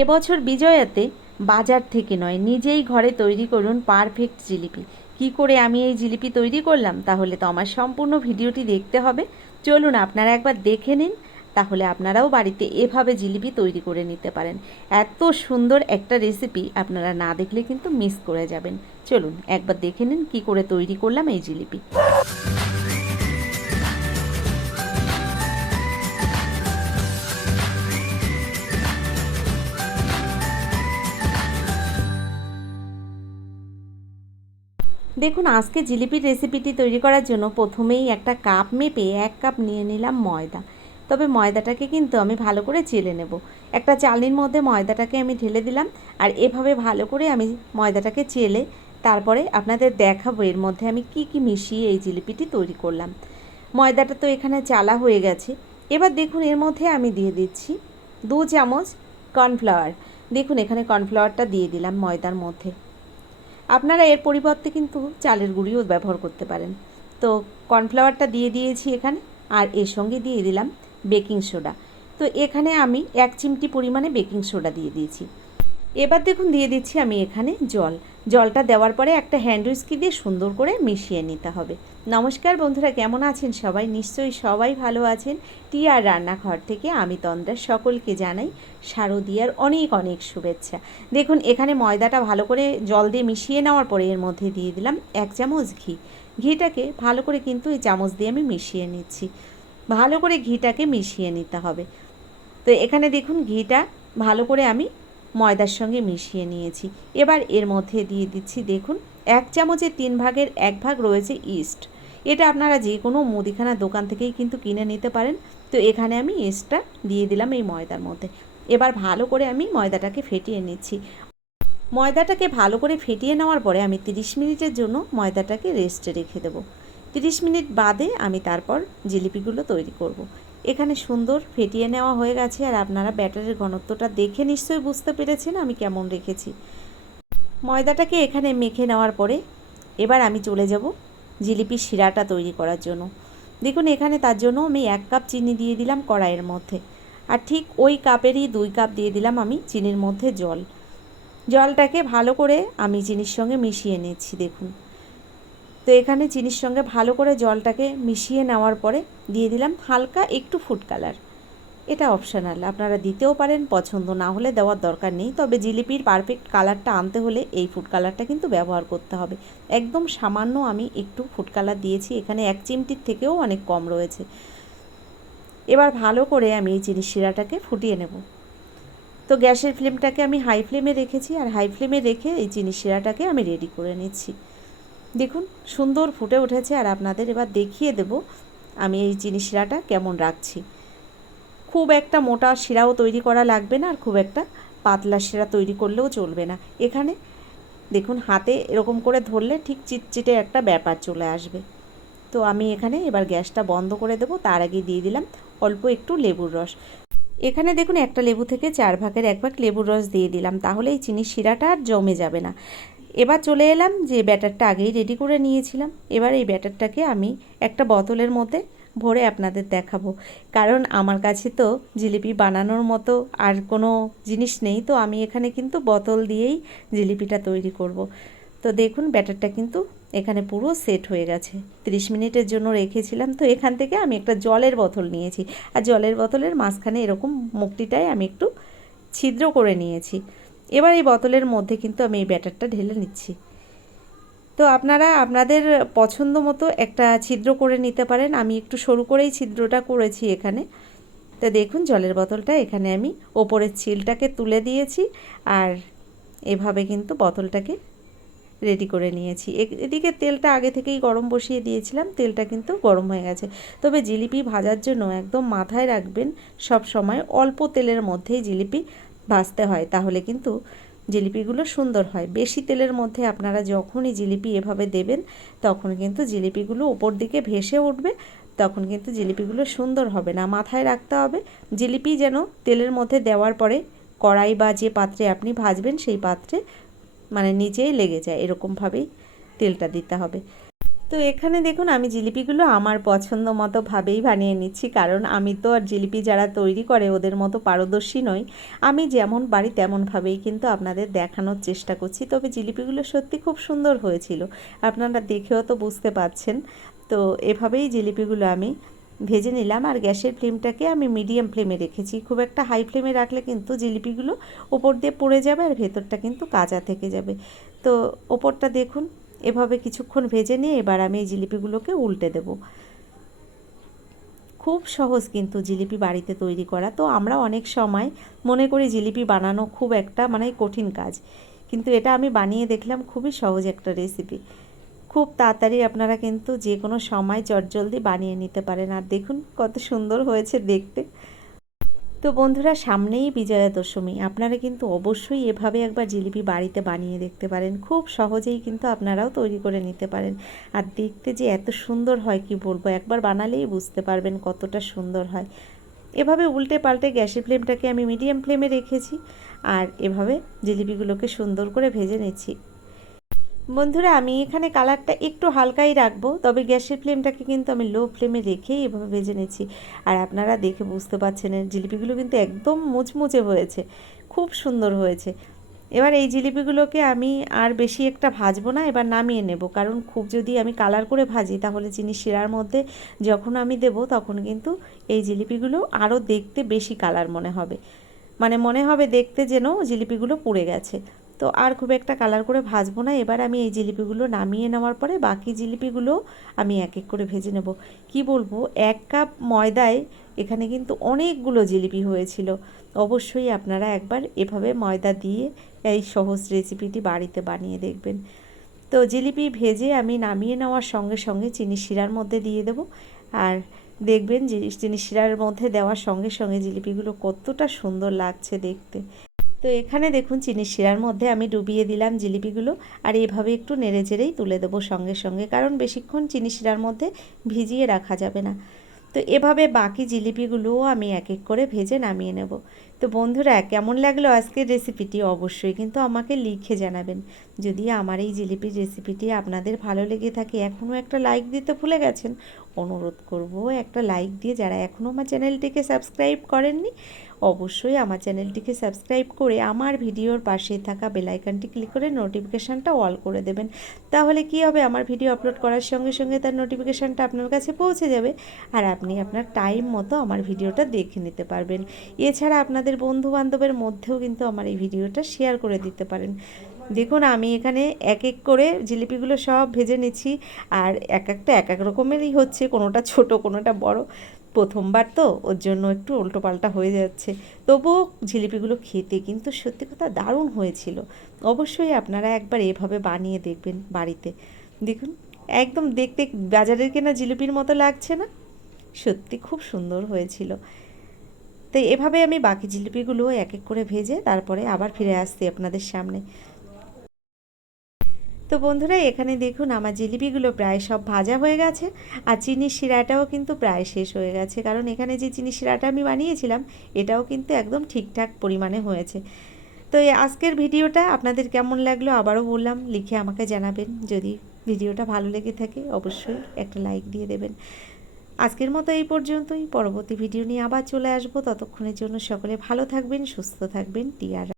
এবছর বিজয়াতে বাজার থেকে নয়, নিজেই ঘরে তৈরি করুন পারফেক্ট জিলিপি। কি করে আমি এই জিলিপি তৈরি করলাম, তাহলে তো আমার সম্পূর্ণ ভিডিওটি দেখতে হবে। চলুন আপনারা একবার দেখে নিন, তাহলে আপনারাও বাড়িতে এভাবে জিলিপি তৈরি করে নিতে পারেন। এত সুন্দর একটা রেসিপি আপনারা না দেখলে কিন্তু মিস করে যাবেন। চলুন একবার দেখে নিন কী করে তৈরি করলাম এই জিলিপি। দেখুন, আজকে জিলিপির রেসিপিটি তৈরি করার জন্য প্রথমেই একটা কাপ মেপে 1 কাপ নিয়ে নিলাম ময়দা। তবে ময়দাটাকে কিন্তু আমি ভালো করে চেলে নেব। একটা চালনির মধ্যে ময়দাটাকে আমি ঢেলে দিলাম, আর এভাবে ভালো করে আমি ময়দাটাকে চেলে তারপরে আপনাদের দেখাবো এর মধ্যে আমি কি কি মিশিয়ে এই জিলিপিটি তৈরি করলাম। ময়দাটা তো এখানে চালা হয়ে গেছে। এবার দেখুন এর মধ্যে আমি দিয়ে দিচ্ছি 2 চামচ কর্নফ্লাওয়ার। দেখুন এখানে কর্নফ্লাওয়ারটা দিয়ে দিলাম ময়দার মধ্যে। আপনারা এর পরিবর্তে কিন্তু চালের গুঁড়িও ব্যবহার করতে পারেন। তো কর্নফ্লাওয়ারটা দিয়ে দিয়েছি এখানে, আর এর সঙ্গে দিয়ে দিলাম বেকিং সোডা। তো এখানে আমি 1 চিমটি পরিমাণে বেকিং সোডা দিয়ে দিয়েছি। এবার দেখুন দিয়ে দিচ্ছি আমি এখানে জল। জলটা দেওয়ার পরে একটা হ্যান্ড উইস্কি দিয়ে সুন্দর করে মিশিয়ে নিতে হবে। নমস্কার বন্ধুরা, কেমন আছেন সবাই? নিশ্চয়ই সবাই ভালো আছেন। টিয়ার রান্নাঘর থেকে আমি তন্দ্রা সকলকে জানাই শারদীয়ার অনেক অনেক শুভেচ্ছা। দেখুন এখানে ময়দাটা ভালো করে জল দিয়ে মিশিয়ে নেওয়ার পরে এর মধ্যে দিয়ে দিলাম 1 চামচ ঘি। ঘিটাকে ভালো করে কিন্তু এই চামচ দিয়ে আমি মিশিয়ে নিচ্ছি। ভালো করে ঘিটাকে মিশিয়ে নিতে হবে। তো এখানে দেখুন ঘিটা ভালো করে আমি ময়দার সঙ্গে মিশিয়ে নিয়েছি। এবার এর মধ্যে দিয়ে দিচ্ছি, দেখুন 1 চামচের 3 ভাগের 1 ভাগ রয়েছে ইস্ট। এটা আপনারা যে কোনো মুদিখানার দোকান থেকেই কিন্তু কিনে নিতে পারেন। তো এখানে আমি ইস্টটা দিয়ে দিলাম এই ময়দার মধ্যে। এবার ভালো করে আমি ময়দাটাকে ফেটিয়ে নিচ্ছি। ময়দাটাকে ভালো করে ফেটিয়ে নেওয়ার পরে আমি 30 মিনিটের জন্য ময়দাটাকে রেস্টে রেখে দেবো। 30 মিনিট বাদে আমি তারপর জিলিপিগুলো তৈরি করব। এখানে সুন্দর ফেটিয়ে নেওয়া হয়ে গেছে, আর আপনারা ব্যাটারের ঘনত্বটা দেখে নিশ্চয়ই বুঝতে পেরেছেন আমি কেমন রেখেছি। ময়দাটাকে এখানে মেখে নেওয়ার পরে এবার আমি চলে যাব জিলিপির শিরাটা তৈরি করার জন্য। দেখুন এখানে তার জন্য আমি 1 কাপ চিনি দিয়ে দিলাম কড়াইয়ের মধ্যে, আর ঠিক ওই কাপেরই 2 কাপ দিয়ে দিলাম আমি চিনির মধ্যে জল। জলটাকে ভালো করে আমি চিনির সঙ্গে মিশিয়ে নিচ্ছি। দেখুন তো এখানে চিনির সঙ্গে ভালো করে জলটাকে মিশিয়ে নেওয়ার পরে দিয়ে দিলাম হালকা একটু ফুড কালার। এটা অপশনাল, আপনারা দিতেও পারেন, পছন্দ না হলে দেওয়ার দরকার নেই। তবে জিলিপির পারফেক্ট কালারটা আনতে হলে এই ফুড কালারটা কিন্তু ব্যবহার করতে হবে। একদম সামান্য আমি একটু ফুড কালার দিয়েছি, এখানে 1 চিমটির থেকেও অনেক কম রয়েছে। এবার ভালো করে আমি এই চিনির শিরাটাকে ফুটিয়ে নেব। তো গ্যাসের ফ্লেমটাকে আমি হাই ফ্লেমে রেখেছি, আর হাই ফ্লেমে রেখে এই চিনির শিরাটাকে আমি রেডি করে নিচ্ছি। দেখুন সুন্দর ফুটে উঠেছে, আর আপনাদের এবার দেখিয়ে দেব আমি এই চিনির শিরাটা কেমন রাখছি। খুব একটা মোটা শিরাও তৈরি করা লাগবে না, আর খুব একটা পাতলা শিরা তৈরি করলেও চলবে না। এখানে দেখুন হাতে এরকম করে ধরলে ঠিক চিটচিটে একটা ব্যাপার চলে আসবে। তো আমি এখানে এবার গ্যাসটা বন্ধ করে দেবো। তার আগে দিয়ে দিলাম অল্প একটু লেবুর রস। এখানে দেখুন একটা লেবু থেকে 4 ভাগের 1 ভাগ লেবুর রস দিয়ে দিলাম, তাহলে এই চিনির শিরাটা আর জমে যাবে না। এবার চলে এলাম যে ব্যাটারটা আগেই রেডি করে নিয়েছিলাম। এবার এই ব্যাটারটাকে আমি একটা বোতলের মধ্যে ভরে আপনাদের দেখাবো, কারণ আমার কাছে তো জিলিপি বানানোর মতো আর কোনো জিনিস নেই। তো আমি এখানে কিন্তু বোতল দিয়েই জিলিপিটা তৈরি করব। তো দেখুন ব্যাটারটা কিন্তু এখানে পুরো সেট হয়ে গেছে। 30 মিনিটের জন্য রেখেছিলাম। তো এখান থেকে আমি একটা জলের বোতল নিয়েছি, আর জলের বোতলের মাঝখানে এরকম মুখটিটায় আমি একটু ছিদ্র করে নিয়েছি। এবার এই বোতলের মধ্যে কিন্তু আমি এই ব্যাটারটা ঢেলে নিচ্ছি। তো আপনারা আপনাদের পছন্দ মতো একটা ছিদ্র করে নিতে পারেন। আমি একটু সরু করেই ছিদ্রটা করেছি এখানে। তো দেখুন জলের বোতলটা এখানে আমি ওপরের ছিলটাকে তুলে দিয়েছি, আর এভাবে কিন্তু বোতলটাকে রেডি করে নিয়েছি। এদিকে তেলটা আগে থেকেই গরম বসিয়ে দিয়েছিলাম, তেলটা কিন্তু গরম হয়ে গেছে। তবে জিলিপি ভাজার জন্য একদম মাথায় রাখবেন সব সময় অল্প তেলের মধ্যেই জিলিপি ভাজতে হয়, তাহলে কিন্তু জিলিপিগুলো সুন্দর হয়। বেশি তেলের মধ্যে আপনারা যখনই জিলিপি এভাবে দেবেন তখন কিন্তু জিলিপিগুলো উপর দিকে ভেসে উঠবে, তখন কিন্তু জিলিপিগুলো সুন্দর হবে না। মাথায় রাখতে হবে জিলিপি যেন তেলের মধ্যে দেওয়ার পরে কড়াই বা যে পাত্রে আপনি ভাজবেন সেই পাত্রে মানে নিচেই লেগে যায়, এরকমভাবেই তেলটা দিতে হবে। তো এখানে দেখুন আমি জিলিপিগুলো আমার পছন্দ মতো ভাবেই বানিয়ে নিচ্ছি, কারণ আমি তো আর জিলিপি যারা তৈরি করে ওদের মতো পারদর্শী নই। আমি যেমন পারি তেমনভাবেই কিন্তু আপনাদের দেখানোর চেষ্টা করছি। তবে জিলিপিগুলো সত্যি খুব সুন্দর হয়েছিল, আপনারা দেখেও তো বুঝতে পাচ্ছেন। তো এভাবেই জিলিপিগুলো আমি ভেজে নিলাম, আর গ্যাসের ফ্লেমটাকে আমি মিডিয়াম ফ্লেমে রেখেছি। খুব একটা হাই ফ্লেমে রাখলে কিন্তু জিলিপিগুলো ওপর দিয়ে পুড়ে যাবে আর ভেতরটা কিন্তু কাঁচা থেকে যাবে। তো ওপরটা দেখুন এভাবে কিছুক্ষণ ভেজে নিয়ে এবার আমি এই জিলিপিগুলোকে উল্টে দেব। খুব সহজ কিন্তু জিলিপি বাড়িতে তৈরি করা। তো আমরা অনেক সময় মনে করি জিলিপি বানানো খুব একটা মানে কঠিন কাজ, কিন্তু এটা আমি বানিয়ে দেখলাম খুবই সহজ একটা রেসিপি। খুব তাড়াতাড়ি আপনারা কিন্তু যে কোনো সময় চটজলদি বানিয়ে নিতে পারেন। আর দেখুন কত সুন্দর হয়েছে দেখতে। তো বন্ধুরা, সামনেই বিজয়া দশমী, আপনারা কিন্তু অবশ্যই এভাবে একবার জিলিপি বাড়িতে বানিয়ে দেখতে পারেন। খুব সহজেই কিন্তু আপনারাও তৈরি করে নিতে পারেন। আর দেখতে যে এত সুন্দর হয় কি বলবো, একবার বানালেই বুঝতে পারবেন কতটা সুন্দর হয়। এভাবে উল্টে পাল্টে গ্যাসের ফ্লেমটাকে আমি মিডিয়াম ফ্লেমে রেখেছি, আর এভাবে জিলিপিগুলোকে সুন্দর করে ভেজে নিচ্ছি। বন্ধুরা, আমি এখানে কালারটা একটু হালকাই রাখবো, তবে গ্যাসের ফ্লেমটাকে কিন্তু আমি লো ফ্লেমে রেখেই এভাবে ভেজে নিচ্ছি। আর আপনারা দেখে বুঝতে পারছেন জিলিপিগুলো কিন্তু একদম মুচমুচে হয়েছে, খুব সুন্দর হয়েছে। এবার এই জিলিপিগুলোকে আমি আর বেশি একটা ভাজবো না, এবার নামিয়ে নেব। কারণ খুব যদি আমি কালার করে ভাজি তাহলে চিনি শিরার মধ্যে যখন আমি দেব তখন কিন্তু এই জিলিপিগুলো আরও দেখতে বেশি কালার মনে হবে, মানে মনে হবে দেখতে যেন জিলিপিগুলো পুড়ে গেছে। তো আর খুব একটা কালার করে ভাজবো না। এবার আমি এই জিলিপিগুলো নামিয়ে নেওয়ার পরে বাকি জিলিপিগুলো আমি এক এক করে ভেজে নেব। কি বলবো, 1 কাপ ময়দায় এখানে কিন্তু অনেকগুলো জিলিপি হয়েছিল। অবশ্যই আপনারা একবার এভাবে ময়দা দিয়ে এই সহজ রেসিপিটি বাড়িতে বানিয়ে দেখবেন। তো জিলিপি ভেজে আমি নামিয়ে নেওয়ার সঙ্গে সঙ্গে চিনি শিরার মধ্যে দিয়ে দেব। আর দেখবেন যে চিনি শিরার মধ্যে দেওয়ার সঙ্গে সঙ্গে জিলিপিগুলো কতটা সুন্দর লাগছে দেখতে। তো এখানে দেখুন চিনি শিরার মধ্যে আমি ডুবিয়ে দিলাম জিলিপিগুলো, আর এভাবে একটু নেড়ে চেড়েই তুলে দেবো সঙ্গে সঙ্গে, কারণ বেশিক্ষণ চিনি শিরার মধ্যে ভিজিয়ে রাখা যাবে না। তো এভাবে বাকি জিলিপিগুলোও আমি এক এক করে ভেজে নামিয়ে নেব। তো বন্ধুরা, কেমন লাগলো আজকের রেসিপিটি অবশ্যই কিন্তু আমাকে লিখে জানাবেন। যদি আমার এই জিলিপির রেসিপিটি আপনাদের ভালো লেগে থাকে, এখনও একটা লাইক দিতে ভুলে গেছেন, অনুরোধ করব একটা লাইক দিয়ে যারা এখনও আমার চ্যানেলটিকে সাবস্ক্রাইব করেননি অবশ্যই আমার চ্যানেলটিকে সাবস্ক্রাইব করে আমার ভিডিওর পাশে থাকা বেল আইকনটি ক্লিক করে নোটিফিকেশানটা অল করে দেবেন। তাহলে কি হবে, আমার ভিডিও আপলোড করার সঙ্গে সঙ্গে তার নোটিফিকেশানটা আপনার কাছে পৌঁছে যাবে, আর আপনি আপনার টাইম মতো আমার ভিডিওটা দেখে নিতে পারবেন। এছাড়া আপনাদের বন্ধু বান্ধবের মধ্যেও কিন্তু আমার এই ভিডিওটা শেয়ার করে দিতে পারেন। দেখুন আমি এখানে এক এক করে জিলিপিগুলো সব ভেজে নিচ্ছি, আর এক একটা এক এক রকমেরই হচ্ছে, কোনোটা ছোট কোনোটা বড়। প্রথমবার তো ওর জন্য একটু উল্টোপাল্টা হয়ে যাচ্ছে, তবুও জিলিপিগুলো খেতে কিন্তু সত্যি কথা দারুণ হয়েছিল। অবশ্যই আপনারা একবার এভাবে বানিয়ে দেখবেন বাড়িতে। দেখুন একদম দেখতে বাজারের কেনা জিলিপির মতো লাগছে না? সত্যি খুব সুন্দর হয়েছিল। তো এভাবে আমি বাকি জিলিপিগুলো এক এক করে ভেজে তারপরে আবার ফিরে আসছি আপনাদের সামনে। তো বন্ধুরা, এখানে দেখুন আমার জিলিপিগুলো প্রায় সব ভাজা হয়ে গেছে, আর চিনির শিরাটাও কিন্তু প্রায় শেষ হয়ে গেছে, কারণ এখানে যে চিনির শিরাটা আমি বানিয়েছিলাম এটাও কিন্তু একদম ঠিকঠাক পরিমাণে হয়েছে। তো এই আজকের ভিডিওটা আপনাদের কেমন লাগলো আবারও বললাম লিখে আমাকে জানাবেন। যদি ভিডিওটা ভালো লেগে থাকে অবশ্যই একটা লাইক দিয়ে দেবেন। আজকের মতো এই পর্যন্তই, পরবর্তী ভিডিও নিয়ে আবার চলে আসবো। ততক্ষণের জন্য সকলে ভালো থাকবেন, সুস্থ থাকবেন। টিয়ার।